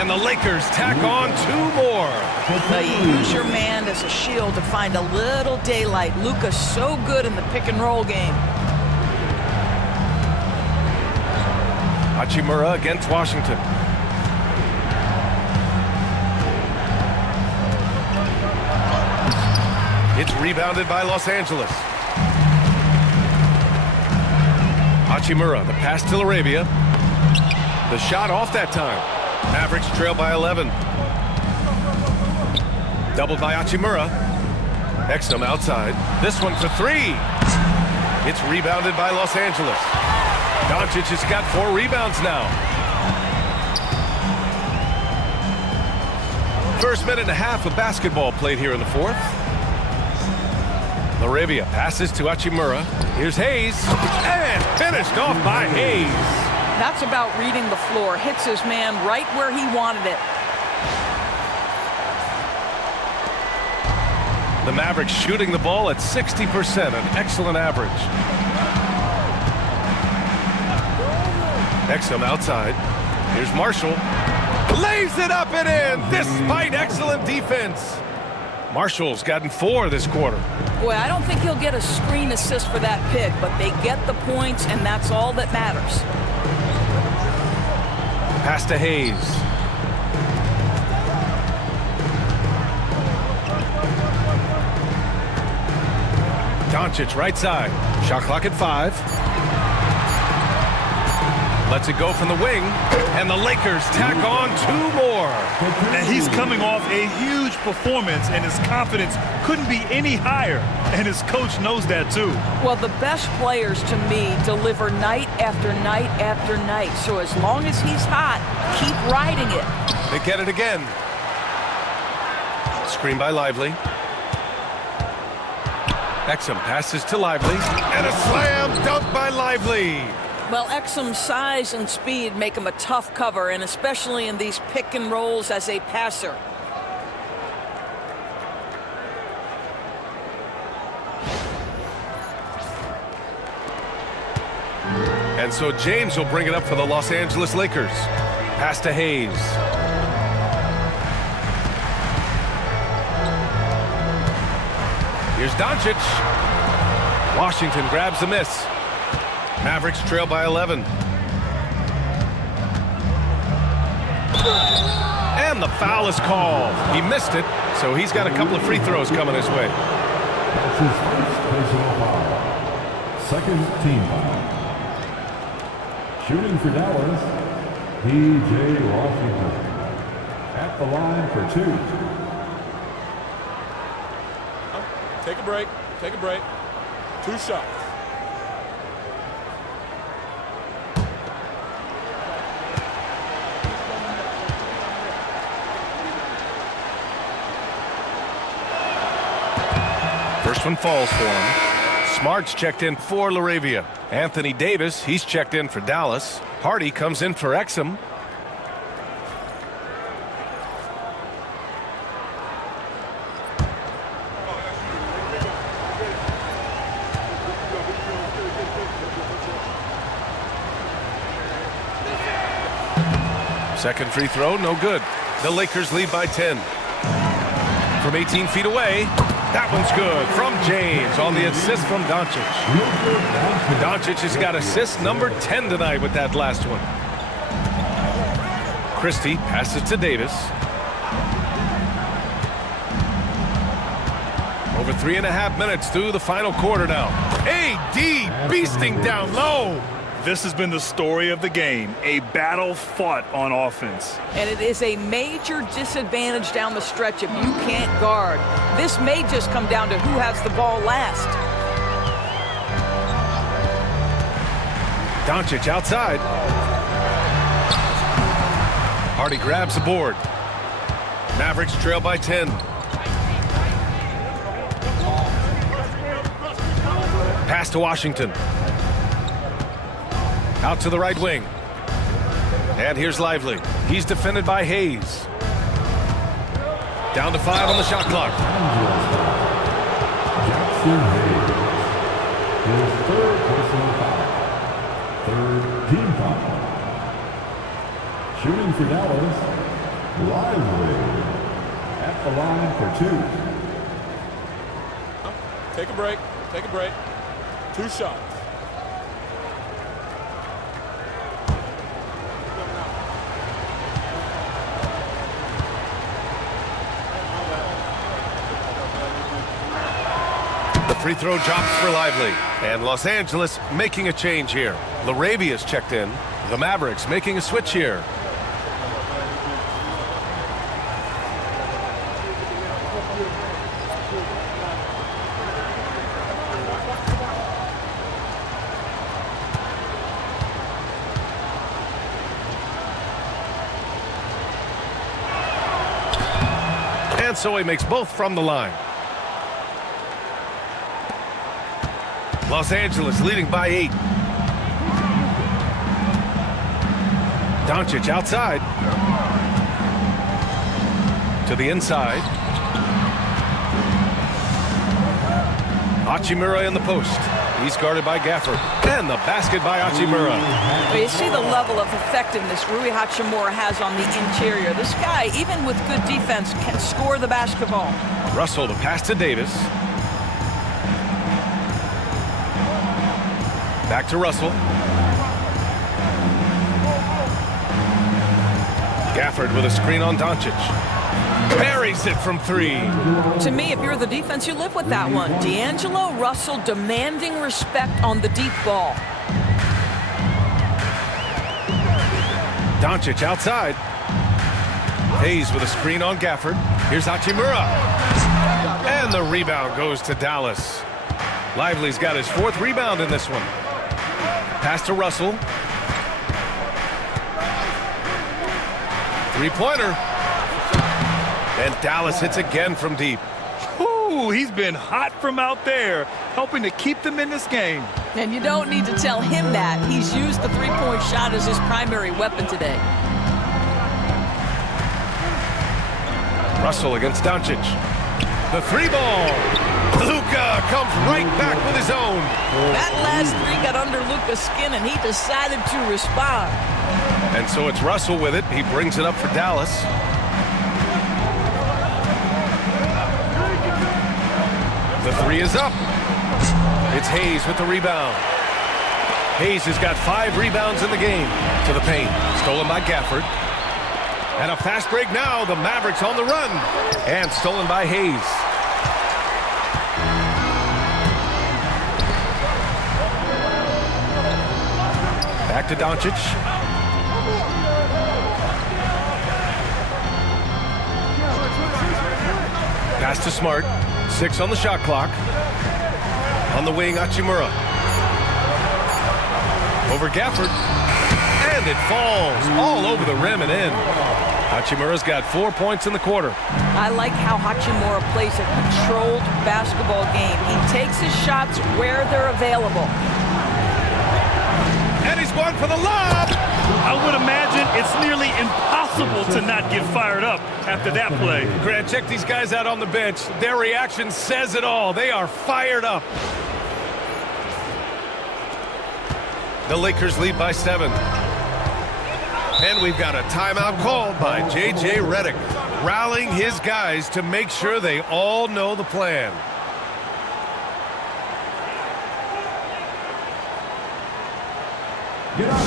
And the Lakers tack on 2 more. You use your man as a shield to find a little daylight. Luka's so good in the pick and roll game. Hachimura against Washington. It's rebounded by Los Angeles. Hachimura, the pass to LaRavia. The shot off that time. Mavericks trail by 11. Doubled by Hachimura. Exum outside. This one for 3. It's rebounded by Los Angeles. Doncic has got 4 rebounds now. First minute and a half of basketball played here in the 4th. LaRavia passes to Hachimura. Here's Hayes. And finished off by Hayes. That's about reading the floor. Hits his man right where he wanted it. The Mavericks shooting the ball at 60%, an excellent average. Exum outside. Here's Marshall. Lays it up and in despite excellent defense. Marshall's gotten 4 this quarter. Boy, I don't think he'll get a screen assist for that pick, but they get the points, and that's all that matters. Pass to Hayes. Doncic right side. Shot clock at 5. Lets it go from the wing, and the Lakers tack on 2 more. And he's coming off a huge performance, and his confidence couldn't be any higher. And his coach knows that, too. Well, the best players, to me, deliver night after night after night. So as long as he's hot, keep riding it. They get it again. Screen by Lively. Exum passes to Lively, and a slam dunk by Lively. Well, Exum's size and speed make him a tough cover, and especially in these pick and rolls as a passer. And so James will bring it up for the Los Angeles Lakers. Pass to Hayes. Here's Doncic. Washington grabs the miss. Mavericks trail by 11. And the foul is called. He missed it, so he's got a couple of free throws coming his way. That's his first personal foul. Second team foul. Shooting for Dallas, P.J. Washington. At the line for 2. Take a break. Take a break. 2 shots. First one falls for him. Smart's checked in for Laravia. Anthony Davis, he's checked in for Dallas. Hardy comes in for Exum. Second free throw, no good. The Lakers lead by 10. From 18 feet away, that one's good from James on the assist from Doncic. Doncic has got assist number 10 tonight with that last one. Christie passes to Davis. Over 3.5 minutes through the final quarter now. AD beasting down low. This has been the story of the game, a battle fought on offense. And it is a major disadvantage down the stretch if you can't guard. This may just come down to who has the ball last. Doncic outside. Hardy grabs the board. Mavericks trail by 10. Pass to Washington. Out to the right wing. And here's Lively. He's defended by Hayes. Down to 5 on the shot clock. Jackson Hayes. His third personal foul. Third team foul. Shooting for Dallas, Lively. At the line for 2. Take a break. Take a break. 2 shots. Free throw drops for Lively. And Los Angeles making a change here. Laravia's checked in. The Mavericks making a switch here. And so he makes both from the line. Los Angeles leading by 8. Doncic outside. To the inside. Hachimura in the post. He's guarded by Gafford. And the basket by Hachimura. Well, you see the level of effectiveness Rui Hachimura has on the interior. This guy, even with good defense, can score the basketball. Russell to pass to Davis. Back to Russell. Gafford with a screen on Doncic. Buries it from 3. To me, if you're the defense, you live with that one. D'Angelo Russell demanding respect on the deep ball. Doncic outside. Hayes with a screen on Gafford. Here's Hachimura. And the rebound goes to Dallas. Lively's got his 4th rebound in this one. Pass to Russell. 3-pointer. And Dallas hits again from deep. Ooh, he's been hot from out there, helping to keep them in this game. And you don't need to tell him that. He's used the three-point shot as his primary weapon today. Russell against Doncic. The 3-ball. Luka comes right back with his own. That last 3 got under Luka's skin, and he decided to respond. And so it's Russell with it. He brings it up for Dallas. The 3 is up. It's Hayes with the rebound. Hayes has got 5 rebounds in the game. To the paint. Stolen by Gafford. And a fast break now. The Mavericks on the run. And stolen by Hayes. Back to Doncic. Pass to Smart. 6 on the shot clock. On the wing, Hachimura. Over Gafford. And it falls all over the rim and in. Hachimura's got 4 points in the quarter. I like how Hachimura plays a controlled basketball game. He takes his shots where they're available. And he's going for the lob. I would imagine it's nearly impossible to not get fired up after that play. Grant, check these guys out on the bench. Their reaction says it all. They are fired up. The Lakers lead by 7. And we've got a timeout called by J.J. Redick, rallying his guys to make sure they all know the plan. Get up.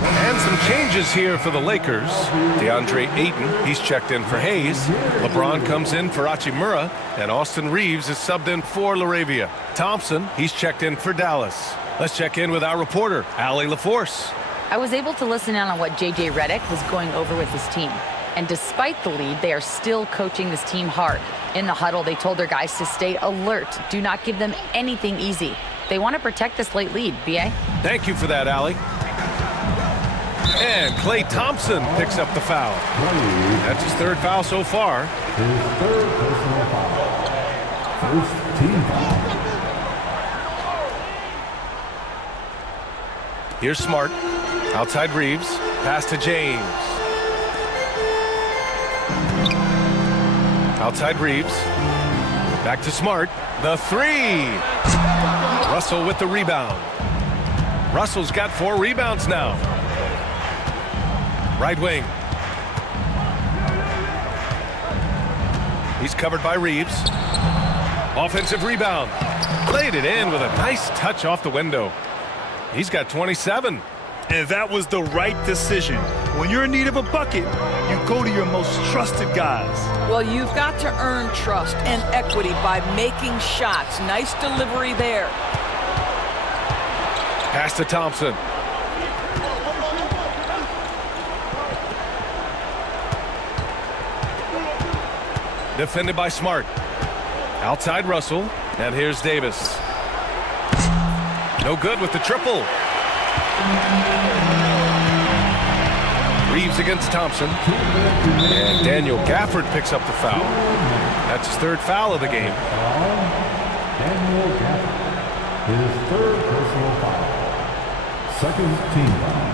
And some changes here for the Lakers. DeAndre Ayton, he's checked in for Hayes. LeBron comes in for Hachimura. And Austin Reeves is subbed in for LaRavia. Thompson, he's checked in for Dallas. Let's check in with our reporter, Allie LaForce. I was able to listen in on what J.J. Redick was going over with his team. And despite the lead, they are still coaching this team hard. In the huddle, they told their guys to stay alert. Do not give them anything easy. They want to protect this late lead, B.A. Thank you for that, Allie. And Klay Thompson picks up the foul. That's his 3rd foul so far. His 3rd personal foul. First team foul. Here's Smart. Outside Reeves. Pass to James. Outside Reeves. Back to Smart. The 3. Russell with the rebound. Russell's got 4 rebounds now. Right wing. He's covered by Reeves. Offensive rebound. Played it in with a nice touch off the window. He's got 27. And that was the right decision. When you're in need of a bucket, you go to your most trusted guys. Well, you've got to earn trust and equity by making shots. Nice delivery there. Pass to Thompson. Defended by Smart. Outside Russell. And here's Davis. No good with the triple. Reeves against Thompson. And Daniel Gafford picks up the foul. That's his 3rd foul of the game. Daniel Gafford. His 3rd personal foul. 2nd team foul.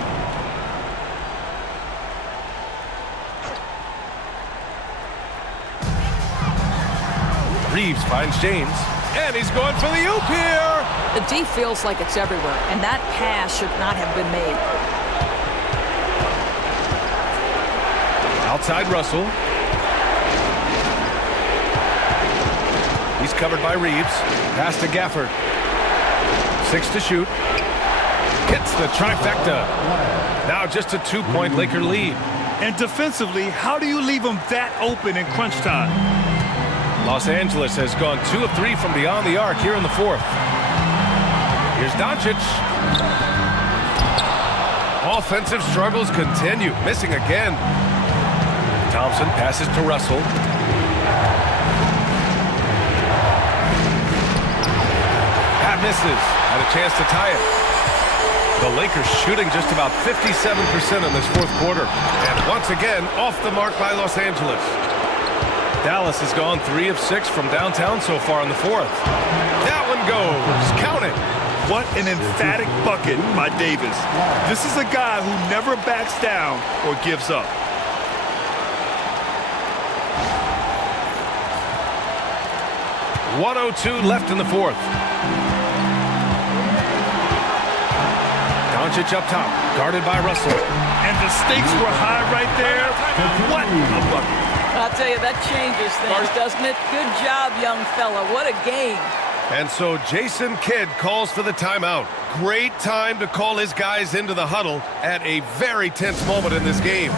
Reeves finds James. And he's going for the oop here. The D feels like it's everywhere, and that pass should not have been made. Outside Russell. He's covered by Reeves. Pass to Gafford. 6 to shoot. Hits the trifecta. Now just a 2-point Laker lead. And defensively, how do you leave them that open in crunch time? Los Angeles has gone 2 of 3 from beyond the arc here in the 4th. Here's Doncic. Offensive struggles continue. Missing again. Thompson passes to Russell. That misses. Had a chance to tie it. The Lakers shooting just about 57% in this 4th quarter. And once again, off the mark by Los Angeles. Dallas has gone 3 of 6 from downtown so far in the 4th. That one goes. Count it. What an emphatic bucket by Davis. This is a guy who never backs down or gives up. .102 left in the 4th. Doncic up top, guarded by Russell. And the stakes were high right there. What a bucket. I'll tell you, that changes things, doesn't it? Good job, young fella. What a game. And so Jason Kidd calls for the timeout. Great time to call his guys into the huddle at a very tense moment in this game.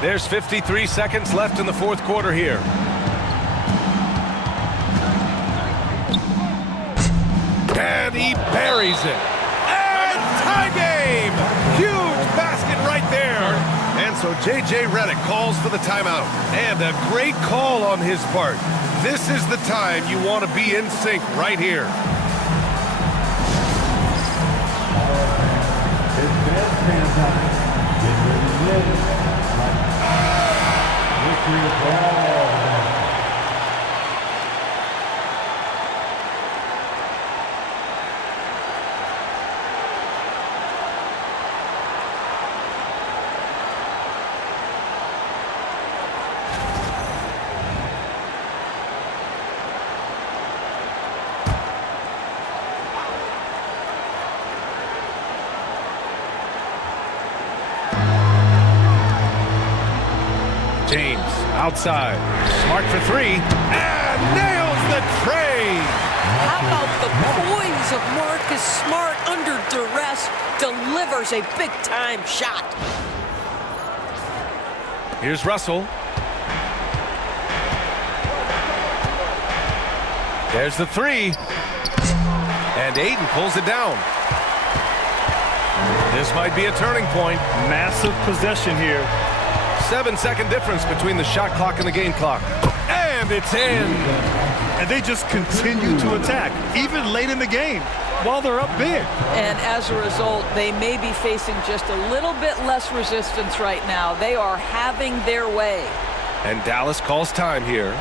There's 53 seconds left in the fourth quarter here. And he buries it. And tie game! Huge basket right there. And so J.J. Redick calls for the timeout. And a great call on his part. This is the time you want to be in sync right here. James outside. Smart for three. And nails the trade. How about the poise of Marcus Smart under duress? Delivers a big-time shot. Here's Russell. There's the three. And Aiden pulls it down. This might be a turning point. Massive possession here. 7-second difference between the shot clock and the game clock. And it's in. And they just continue to attack, even late in the game, while they're up big. And as a result, they may be facing just a little bit less resistance right now. They are having their way. And Dallas calls time here.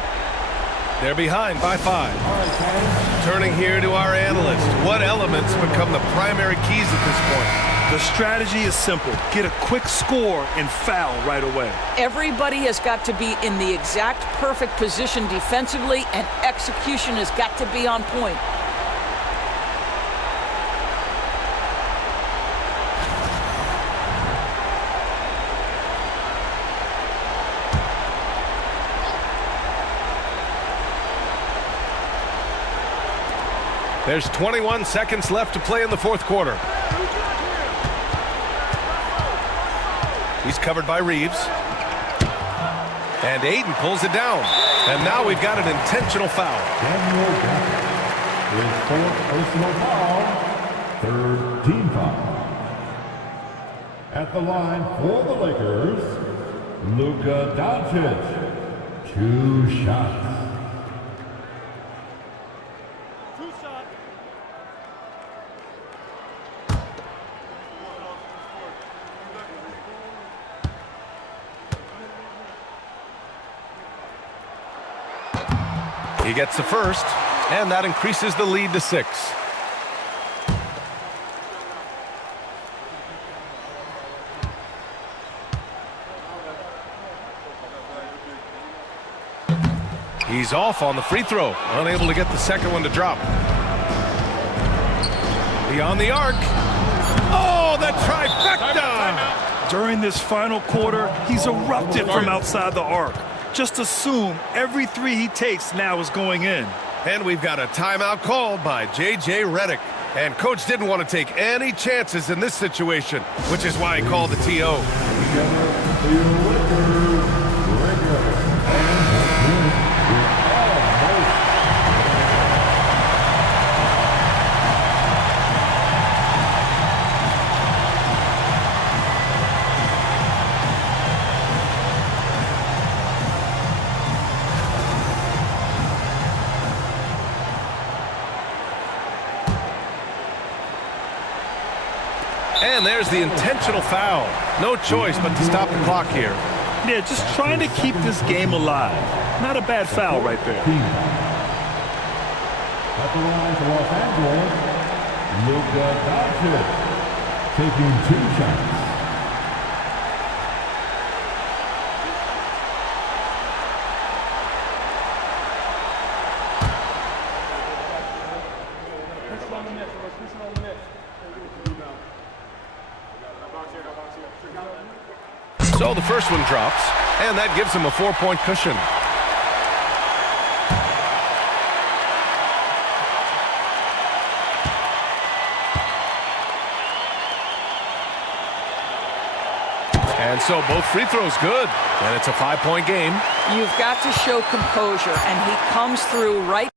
They're behind by 5. Turning here to our analyst. What elements become the primary keys at this point? The strategy is simple. Get a quick score and foul right away. Everybody has got to be in the exact perfect position defensively, and execution has got to be on point. There's 21 seconds left to play in the fourth quarter. He's covered by Reeves. And Aiden pulls it down. And now we've got an intentional foul. His fourth personal foul, third team foul. At the line for the Lakers, Luka Doncic, 2 shots. He gets the first, and that increases the lead to 6. He's off on the free throw, unable to get the second one to drop. Beyond the arc. Oh, the trifecta! During this final quarter, he's erupted from outside the arc. Just assume every three he takes now is going in. And we've got a timeout called by J.J. Redick. And coach didn't want to take any chances in this situation, which is why he called the TO. there's the intentional foul. No choice but to stop the clock here. Yeah, just trying to keep this game alive. Not a bad foul right there. At the line for Los Angeles, Luka Doncic, taking 2 shots. So the first one drops, and that gives him a 4-point cushion. And so both free throws good, and it's a 5-point game. You've got to show composure, and he comes through right